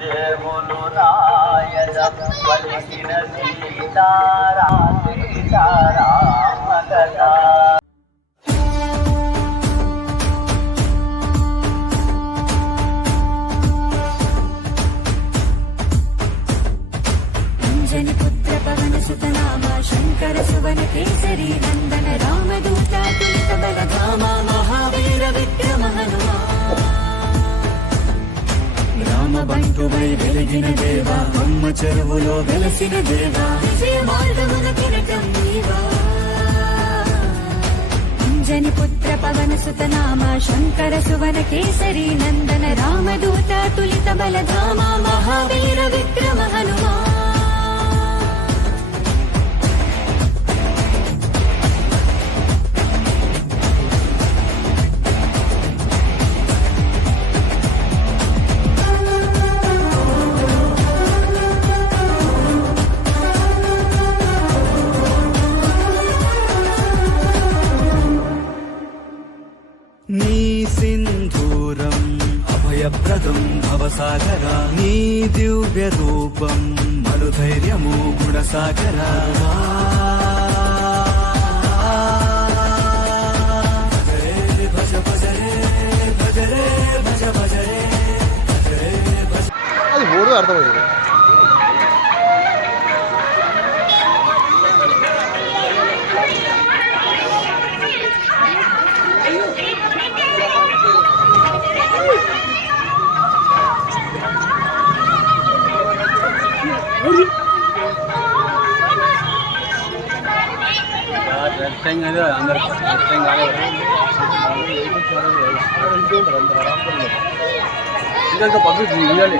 దేములు రాయన పలికిన సీతారా సీతారామ కథ పుత్ర పవన సుతనామ శంకర సువన కేసరి నందన రామదూత తులిత బలధామ రామ బంటువై వెలిగిన దేవా అమ్మ చెరువులో వెలసిన దేవా. అంజని పుత్ర పవన సుతనామ శంకర సువన కేసరి నందన రామదూత తులిత బలధామ మహావీర విక్రమ హనుమా అభయప్రదం భవసాగరా నీ దివ్య రూపం మనుధైర్యము గుణసాగరా అది భజ అర్థమైంది. భజ రే భజ భజ రే అది ఓడు అర్థమైంది ఇంకా పబ్లిక్ ఇవ్వాలి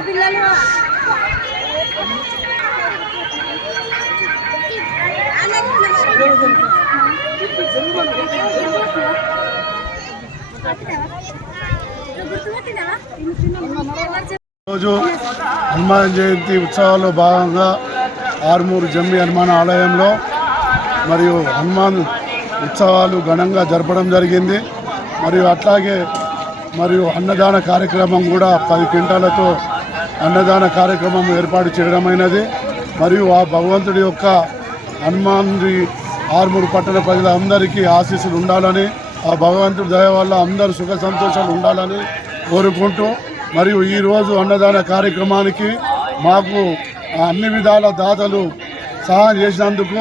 పిల్లలు రోజు హనుమాన్ జయంతి ఉత్సవాల్లో భాగంగా ఆరుమూరు జమ్మి హనుమాన్ ఆలయంలో మరియు హనుమాన్ ఉత్సవాలు ఘనంగా జరపడం జరిగింది. మరియు అట్లాగే మరియు అన్నదాన కార్యక్రమం కూడా పది క్వింటాలతో అన్నదాన కార్యక్రమం ఏర్పాటు చేయడమైనది. మరియు ఆ భగవంతుడి యొక్క హనుమాన్ది ఆర్మూరు పట్టణ ప్రజల అందరికీ ఆశీస్సులు ఉండాలని ఆ భగవంతుడి దయ వల్ల అందరూ సుఖ సంతోషాలు ఉండాలని కోరుకుంటూ మరియు ఈరోజు అన్నదాన కార్యక్రమానికి మాకు అన్ని విధాల దాతలు సహాయం చేసినందుకు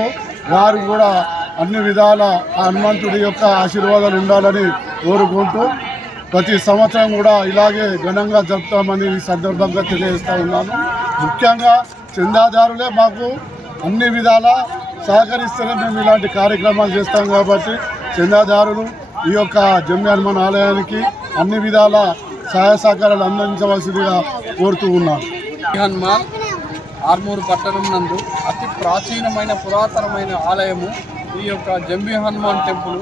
వారు కూడా అన్ని విధాల ఆ హనుమంతుడి యొక్క ఆశీర్వాదాలు ఉండాలని కోరుకుంటూ ప్రతి సంవత్సరం కూడా ఇలాగే ఘనంగా జరుపుతామని ఈ సందర్భంగా తెలియజేస్తూ ఉన్నాను. ముఖ్యంగా చందాదారులే మాకు అన్ని విధాల సహకరిస్తేనే మేము ఇలాంటి కార్యక్రమాలు చేస్తాం కాబట్టి చందాదారులు ఈ యొక్క జమ్మి హనుమాన్ ఆలయానికి అన్ని విధాల సహాయ సహకారాలు అందించవలసిందిగా కోరుతూ ఉన్నాను. హనుమాన్ ఆర్మూరు పట్టణం నందు అతి ప్రాచీనమైన పురాతనమైన ఆలయము ఈ యొక్క జంబి హనుమాన్ టెంపుల్.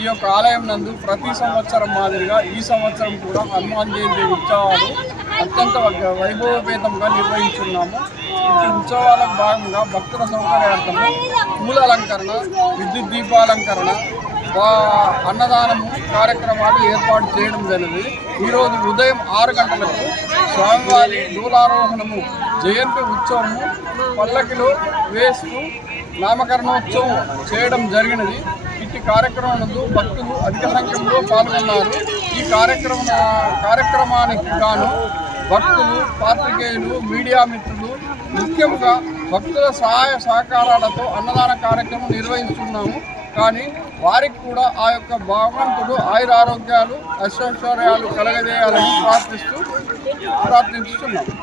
ఈ యొక్క ఆలయం నందు ప్రతి సంవత్సరం మాదిరిగా ఈ సంవత్సరం కూడా హనుమాన్ జయంతి ఉత్సవాలు అత్యంత వైభవపేతంగా నిర్వహించున్నాము. ఈ ఉత్సవాలకు భాగంగా భక్తుల సౌకర్యార్థము పూల అలంకరణ విద్యుత్ దీపాలంకరణ అన్నదానము కార్యక్రమాలు ఏర్పాటు చేయడం జరిగింది. ఈరోజు ఉదయం ఆరు గంటలకు స్వామివారి దూలారోహణము జయంతి ఉత్సవము పల్లకిలో వేస్తూ నామకరణోత్సవం చేయడం జరిగినది. ఈ కార్యక్రమం భక్తులు అధిక సంఖ్యలో పాల్గొన్నారు. ఈ కార్యక్రమ కార్యక్రమానికి గాను భక్తులు పాత్రికేయులు మీడియా మిత్రులు ముఖ్యంగా భక్తుల సహాయ సహకారాలతో అన్నదాన కార్యక్రమం నిర్వహిస్తున్నాము. కానీ వారికి కూడా ఆ యొక్క భగవంతుడు ఆయుర ఆరోగ్యాలు అశ్వైశ్వర్యాలు కలగజేయాలని ప్రార్థిస్తూ ప్రార్థిస్తున్నాము